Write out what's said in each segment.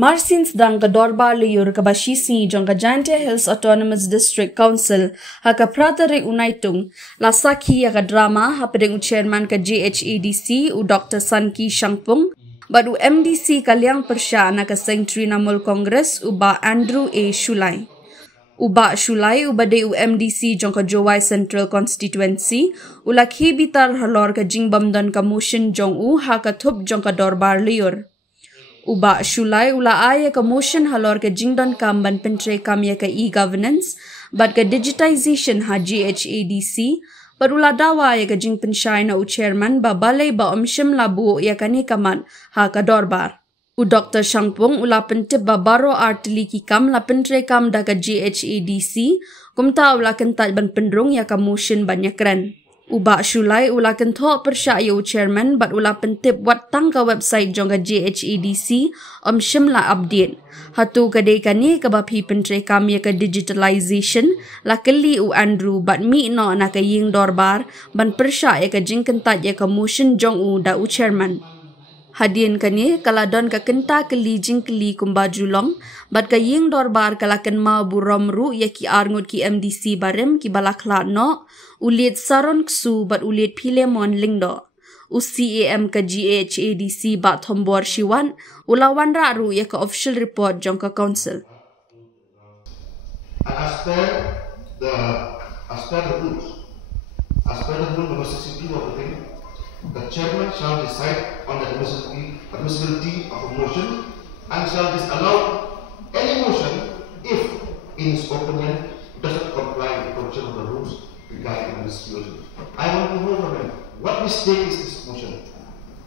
Marsin sedang ke Dorbar liur ke Bashisi jong ke Jaintia Hills Autonomous District Council ha ke Pratarik Unaitung la sakhi ya ke drama ha pedeng chairman ke GHADC u Dr. Sanki Shangpung bat u MDC Kaliang Persha na ke Seng Trinamool Congress u ba Andrew A. Shulai. Uba Shulai ubade u MDC jong ke Jowai Central Constituency u lakhi bitar halor ke jingbam dan ke motion jong u ha ke thup jong ke Dorbar liur. Uba Shulai ula aya ke motion halor ke jingdon kam ban pentre kam ya ke e-governance bat ke digitization ha GHADC bat ula dawa ya ke jing pensyai na u chairman ba balai ba omshim labu ya ke ni kaman ha ke Dorbar. U Dr. Shangpung ula pentip ba baro artili ki kam la pentre kam da ke GHADC kumta ula kentat ban pendrung ya ke motion banyak keren. Uba Shulai ula kentho persya ya u chairman bat ula pentip wat tang ke website jong ke GHADC shimla update. Hatu kadai kani ke bapi pentre kam ya ke digitalization la keli u Andrew bat mi no na ke ying Dorbar ban persya ya ke jing kentat ya ke motion jong u da u chairman. Hadian kani kaladon ke kenta keli jing keli kumba julong bat ke ying Dorbar kalakan mau buromru ya ki arngut ki MDC barem ki balakla no uliet saron ksu bat uliet pilemon lingdo. U CAM ke GHADC bat thombor shiwan ulawan raru ya ke official report jong ke council. As per the rules, as per the rule number 62 of the thing, the chairman shall decide on the admissibility of a motion and shall disallow any motion if, in his opinion, does not comply with the provision of the rules regarding admissibility. I want to know from him, what mistake is this motion?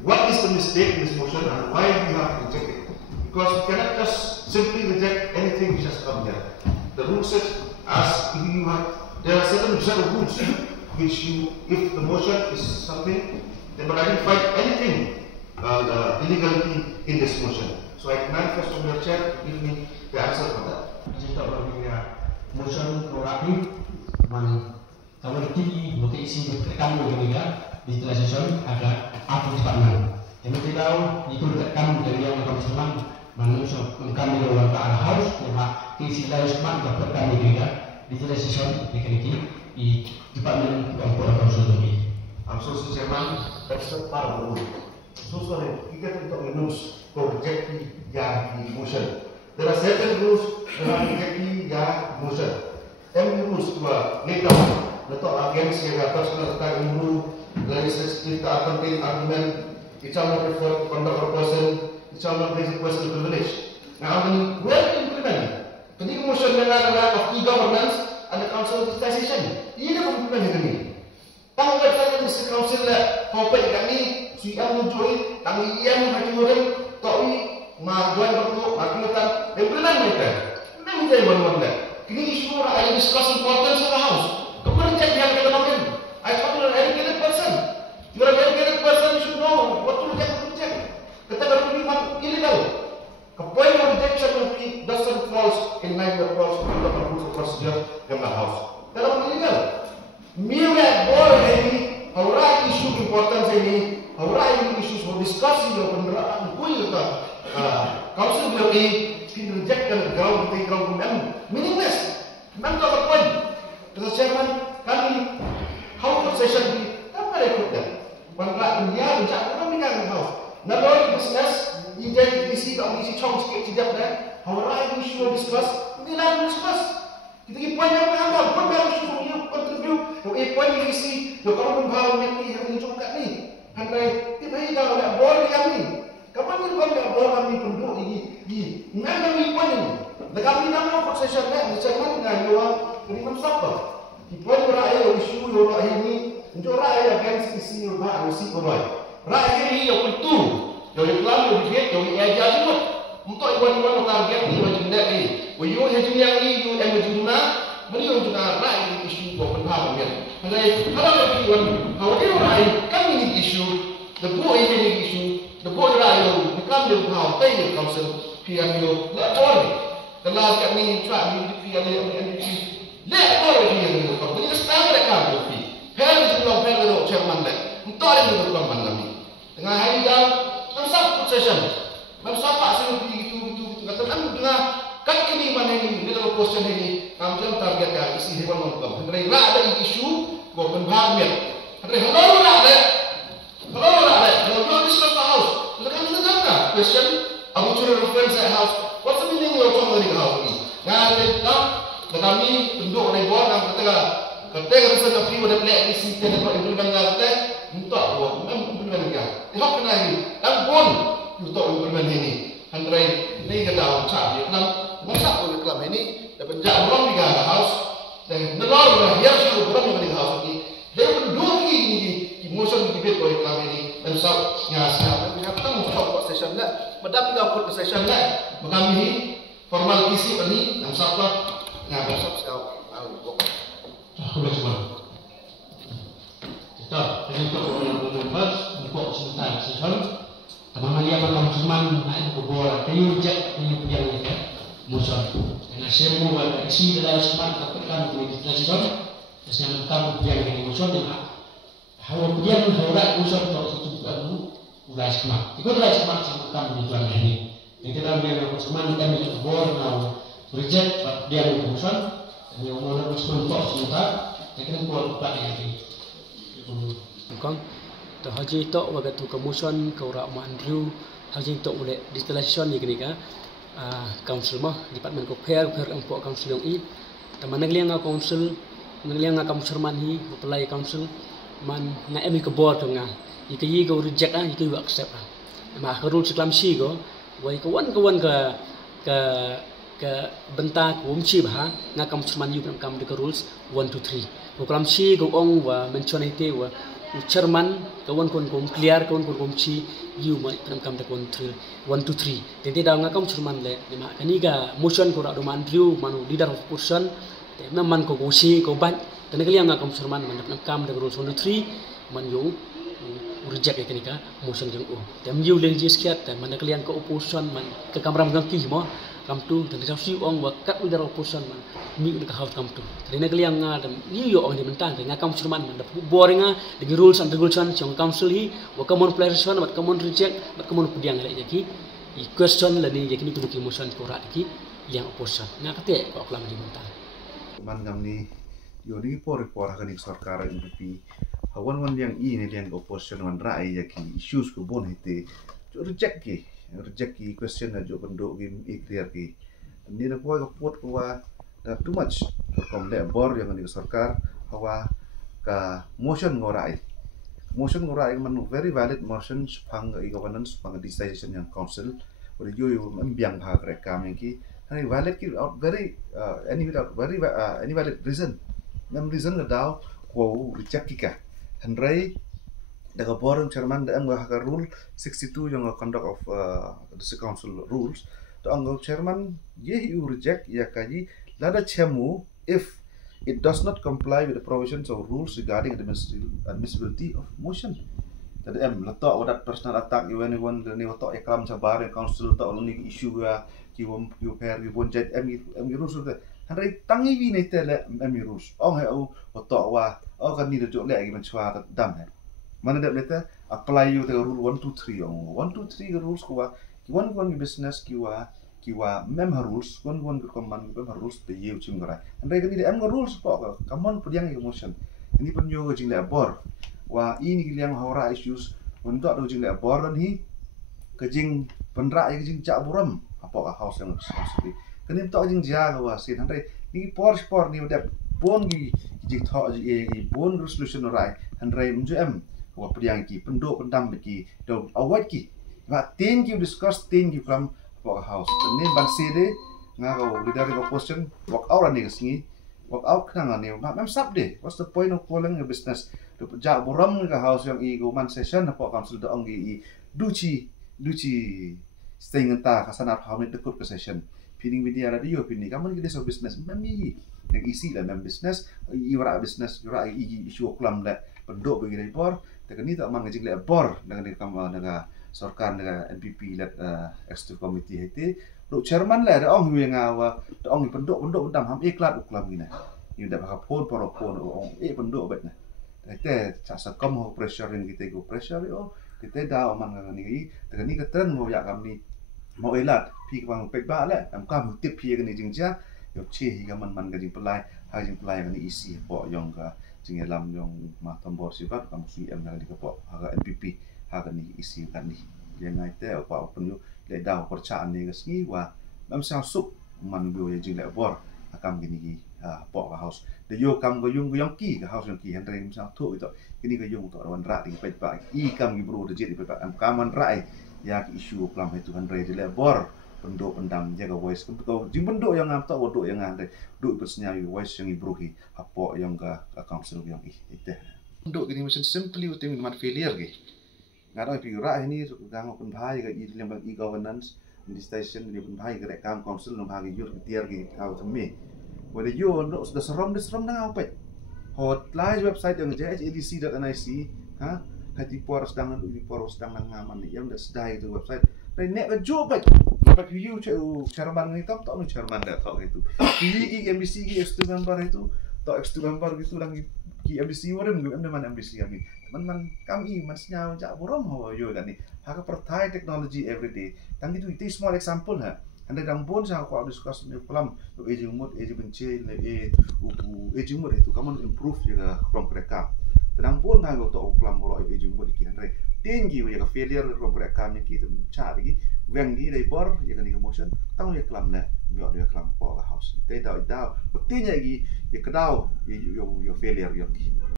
What is the mistake in this motion and why do you have to reject it? Because you cannot just simply reject anything which has come here. The rule says, there are certain set of rules which you, if the motion is something, but I didn't find anything illegality in this motion. So I manifest from your chair to give me the answer for that. Motion prorapi man kalau tinggi mungkin isi kamu juga di session ada apa department. Yang tahu itu kamu dari yang konsumen manusia kami dalam ke arah house yang isi dari smart dapat kami juga di session di department yang konsumen. I'm so chairman, that's not part of the rule. So sorry, kita untuk rules to reject the motion. There are certain rules dalam reject the motion. Every rules to later letak against yang personal attack rule, legislative contain argument, it shall not refer to conduct of a person, it shall not raise a personal privilege. Now, where to implement? Ketika motion dengan of e-governance and the council digitization, ini dah implement ini. Tahu tak saya mesti council lah, apa yang kami siap muncul, kami yang hati orang, tahu majuan bertu, majuan implement mereka. Memang saya bermuat. Ini isu I discuss importance of the house. Kemudian cek yang kita makan. I thought you are an educated person. You are an educated person, you should know what to reject, what to reject. Kita berpikir illegal. The point of rejection will be doesn't falls in line with the rules of procedure in the house. Dalam illegal. Mila boleh ini, orang isu importance ini, orang isu for discussing your penerapan kuil ke council bilang ini reject dan ground meaningless. Memang tak berpoin. Terus chairman kami how session di apa rekrutnya? Bangla India reject orang minang house. Naloi business IJDC tak mesti chong sikit sejak dah. Orang isu discuss, ini lah discuss. Kita pergi poin yang mana? Poin yang isu yang contribute. Poin yang isi, kalau pun bahawa nanti yang tunjuk kat ni. Handai, tiba-tiba kalau nak boleh yang ni. Kapan ni kau nak boleh kami penduduk ini? Mana ni poin ini? Kami nak mau session ni, chairman dengan orang ini mensabar. Di poin rakyat isu rakyat ini, untuk rakyat against isi rakyat isi orang. Rakyat ini yang betul, yang Islam yang dia, yang ajar semua. Untuk iwan-iwan target ni macam ni. Wujud yang ini, you emajuna, beliau juga rakyat isu berpengaruh. Handai, kalau lagi iwan, kalau dia rakyat kami ni isu, the boy ini isu, the boy rakyat become the power, pay the council, PMU, let all. Kalau kami try ni PMU, let all of you. Jadi sekarang mereka berfi. Hal sebelum hal chairman lek, untuk ada yang berkorban kami. Tengah hari dah, session. Memang siapa sih itu Kadang dengar kan kini mana ini di dalam question ini kami target ya isi hewan logam. Henry lah ada isu kau penbahagian. Henry hello lah deh. Hello discuss the house. Mereka mendengarkan question. Abu curi reference at house. What's the meaning of talking about house ini? Nah, kami penduduk oleh buat yang kata rasa nak pergi pada plek isi kita dapat implement kata untuk buat implement dia. Tengok kena ini. Dan pun untuk implement ini. Henry ni kata cak dia kenal masak oleh kelam ini dapat jauh orang di house dan negara dah hias sudah orang di house ini. Dia penduduk ini motion debate oleh kelam ini dan sab ngasah. Kita tahu buat session lah. Madam kita buat session lah. Kami formal isi ini dan sab lah. Nah, sab sekau. Boleh cuba. Kita untuk membahas untuk sebentar session. Tamang dia malam cuman naik ke bola kayu jak kayu yang ini musuh. Karena semua isi dalam semat tekan di session. Session tamu yang ini musuh dia. Hawa dia hawa musuh untuk itu dulu ulah semat. Ikut ulah semat tekan di tuan ini. Yang kita ambil cuman kami ke bola now reject dia musuh. Yang mana musuh untuk sebentar. Kita buat apa lagi? Bukan. To haji tok wagat tu kemusuhan kau rak Andrew haji tok boleh distillation ni kena council mah department ko fair empok council yang i taman nagliang council nagliang council man hi apply council man na emi ke board nga ikayi go reject ikayi accept ma rule seklam si go wai kawan ke bentak umci bah nga council man yu kam de rules 1 2 3 program si go ong wa mention ite wa chairman kawan kon clear kawan kon chi you mai pram kam de kon 1 2 3 tenti da nga kam chairman le ma kani ga motion ko ra do man review manu leader of person te man ko si ko ban tani kali nga kam chairman man pram kam de rules 1 2 3 man yo reject kani ka motion jeng o tem you len ji skiat te man kali ko opposition man ke kamram gang ki mo kam tu dan kita si ong wa kat leader opposition man mi ka house kam tu tadi nak liang nga dan new yo ong di mentang nga kam chairman man da boring nga the rules and regulation chong council hi wa common playerson wat common reject wat common pudiang le jaki i question la ni jaki ni tu ki motion ko ra ki liang opposition nga kate ko klam di mentang man ngam ni yo ni por kan sarkar NPP hawan wan yang i ni liang opposition wan rai jaki issues ko bon hite reject ki question na jo penduk gi clear ki ni na poi ko pot ko wa too much kom le bor yang ni sarkar hawa ka motion ngorai man very valid motion pang i governance pang decision yang council ori yo membiang ha rekam yang ki hari valid ki out very any valid reason nam reason la daw ko reject ki ka handrai daga board chairman da ang ha rule 62 yung conduct of the council rules to ang chairman ye you reject ya kaji lada chemu if it does not comply with the provisions of rules regarding admissibility of motion tadi letak wadat personal attack you anyone ni letak ekram sabar yang council letak ni issue ya kiwom you pair you bonjet rules sudah handai tangi wi ni tele rules ong he au letak wa kan ni de jok le gi man chwa dam he mana dah letak apply you the rule 1 2 3 on 1 2 3 the rules kuwa kiwan business kiwa mem rules kon ke command mem rules the you chingara andai kini am rules ko common pudiang emotion ini penyo jing le bor wa ini liang hora issues untuk do jing le bor dan hi kejing penra kejing cak buram apa house yang seperti kini tok jing ja wa sin andai ni por ni dah bon gi jing thok ji bon resolution rai andai mjm wa priang ki penduk pendam ki do awat ki wa tin ki discuss tin ki from wa house ni ban cd nga go leader of opposition walk out ani singi walk out kang ani mem sab de what's the point of calling a business do ja boram ga house yang i go man session apa council do ongi duci staying ta kasana how many the session feeding media radio pini kamu ki so business memi yang isi lah mem business iwara business iwara issue klam da penduk bagi report tekni tak mang jing le bor dengan kam dengan sarkar dengan NPP let executive committee hiti do chairman le da ong wi ngawa da ong penduk dam ham iklat uklam gina ni da ba pon ong penduk bet na te cha sa kom ho pressure ni kita go pressure kita da man ngani ni tekni ka tren mo ya kam ni mau elat pi kwang pek ba le am kam tip pi kan jing ja yo che hi ga man ga jing pelai ha jing pelai kan isi po yong ga jing lam yong ma tambor si ba kam sui am ga di po ha ga NPP ha ga ni isi kan ni ye ngai te pa open yo le dau percaan ni ga ski wa mam sang sup man bio ye jing le bor akam gini gi po ga house de yo kam go yung yong ki ga house yong ki han re sang thu itu kini ga yung to wan ra di pek ba I kam gi bro de je di pek ba am kaman rai ya isu pelam itu kan re le bor penduk pendam jaga voice ko jing penduk yang ngam tak wodok yang ngam duk bersenya voice yang ibruhi apa yang ga council yang ite penduk gini macam simply uting mat failure ge ngaro pi ra ini gang pun bhai ga i lembang e governance di station di pun bhai ga kam council no bhagi yur tiar ge kau thme wala yo no sudah seram nang apa hot live website yang jhadc.nic ha hati poros dangan di poros dangan ngaman yang dah sedai itu website dan nek jo baik pak view chairman ni tak no chairman dah tak itu ki MBC ki extu member itu tak extu member gitu lang ki MBC orang nggak mana MBC kami teman kami masnya jak borom ho yo kan ni hak pertai teknologi everyday tang itu small example ha anda dang bon sa ko discuss ni pelam aging mode aging benci le aging mode itu kamu improve juga from mereka Terang pun kalau tu pelam boroi ejung bodi kian re tinggi ya failure from mereka ni kita mencari weng di labor ya kan emotion tang ya kelam le miok dia kelam pola house kita tahu pentingnya lagi ya kedau ya failure ya